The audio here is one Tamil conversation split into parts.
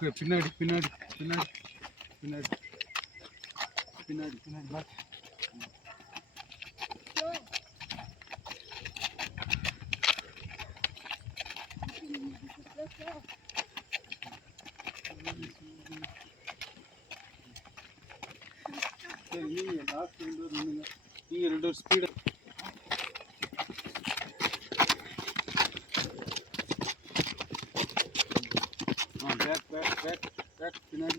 பின்னாடி பின்னாடி பின்னாடி பின்னாடி பின்னாடி பின்னாடி பேக். சரி நீங்கள் லாஸ்ட் 2 பேர் நின்றுங்க. நீங்கள் 2 பேர் speed. Back back back back பின்னாடி.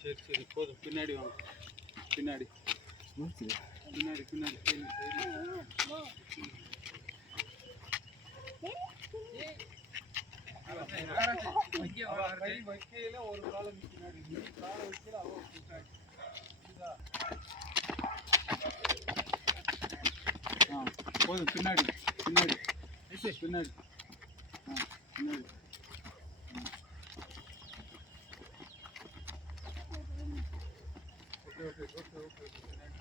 சரி சரி போதும். பின்னாடி வாங்க. பின்னாடி பின்னாடி பின்னாடி வைக்கையில ஒரு காலம் பின்னாடி கால வைக்கல அவ பின்னாடி. போதும். பின்னாடி பின்னாடி பின்னாடி பின்னாடி. ஓகே ஓகே ஓகே ஓகே பின்னாடி.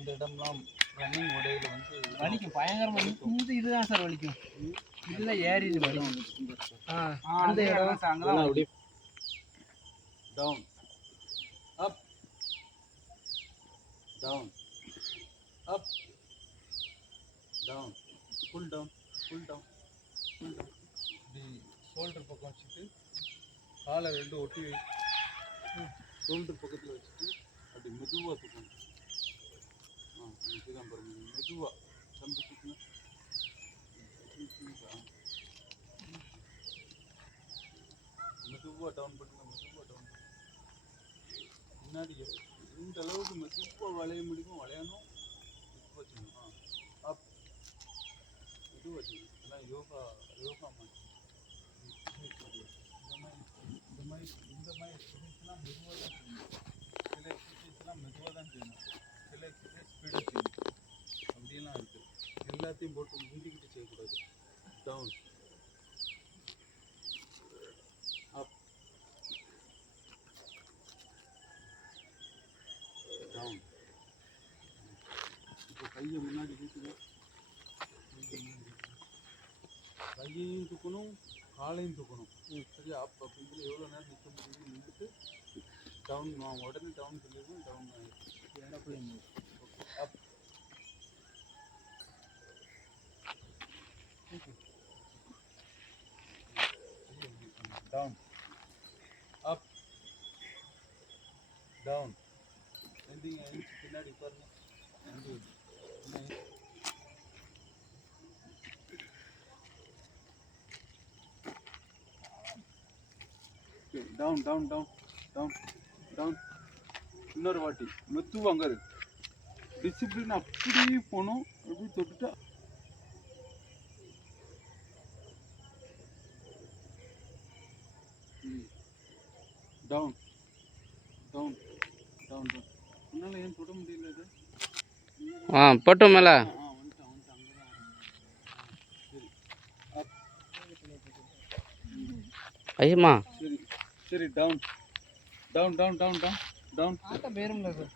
இந்த இடம்லாம் ரன்னிங் உடையில வந்து வலிக்கும் பயங்கரமாக. இந்த இதுதான் சார் வலிக்கும். இதுதான் ஏறி இது வலிக்கும். அந்த இடம் அங்கெல்லாம் அப்படியே down up down up down full down full down full down. இப்படி ஷோல்டர் பக்கம் வச்சுட்டு காலை 2 ஒட்டி வை. ஷோல்டர் பக்கத்தில் வச்சுட்டு அப்படி மெதுவாக தூக்கணும். இதுதான் பாருங்க. மெதுவாக தம்பி தூக்கணும். மெதுவாக டவுன் பண்ணுங்க. மெதுவாக டவுன் பண்ணுங்க. முன்னாடி எந்த அளவுக்கு மெதுவாக வளைய முடியுமோ வளையணும். மெதுவாக செய்யணும். அப் மெதுவாக வச்சுக்கணும். எல்லாம் யோகா மாதிரி. இந்த மாதிரி எக்ஸசைஸ்லாம் மெதுவாக தான் செய்யணும். சில எக்ஸசைஸ்லாம் மெதுவாக தான் செய்யணும். சில எக்ஸசைஸ் ஸ்பீடாக செய்யணும். அப்படியெல்லாம் இருக்குது. எல்லாத்தையும் போட்டு முந்திக்கிட்டு செய்யக்கூடாது. Down up down. இப்போ கையை முன்னாடி தூக்குங்க. கையையும் தூக்கணும் காலையும் தூக்கணும். சரி அப் அப்படிங்கிற எவ்வளோ நேரம் நிற்க முடியுது நின்றுட்டு டவுன். உடனே டவுன் சொல்லிடுவோம். டவுன் ஆகிடும். Okay up down up down. எந்திங்க பின்னாடி பாருங்க. Down down down down down. இன்னொரு வாட்டி மெதுவாக அங்கே இருக்கு. டிசிப்ளின் அப்படியே போகணும். அப்படி தொட்டுட்டா டவுன் டவுன் டவுன் டவுன். என்னால் ஏன் தொட முடியல இது? போட்டோம் மேலே வந்துட்டேன் அங்கே தான். சரி அப் ஐயம்மா. சரி சரி down down down down down down. பேருங்களா சார்?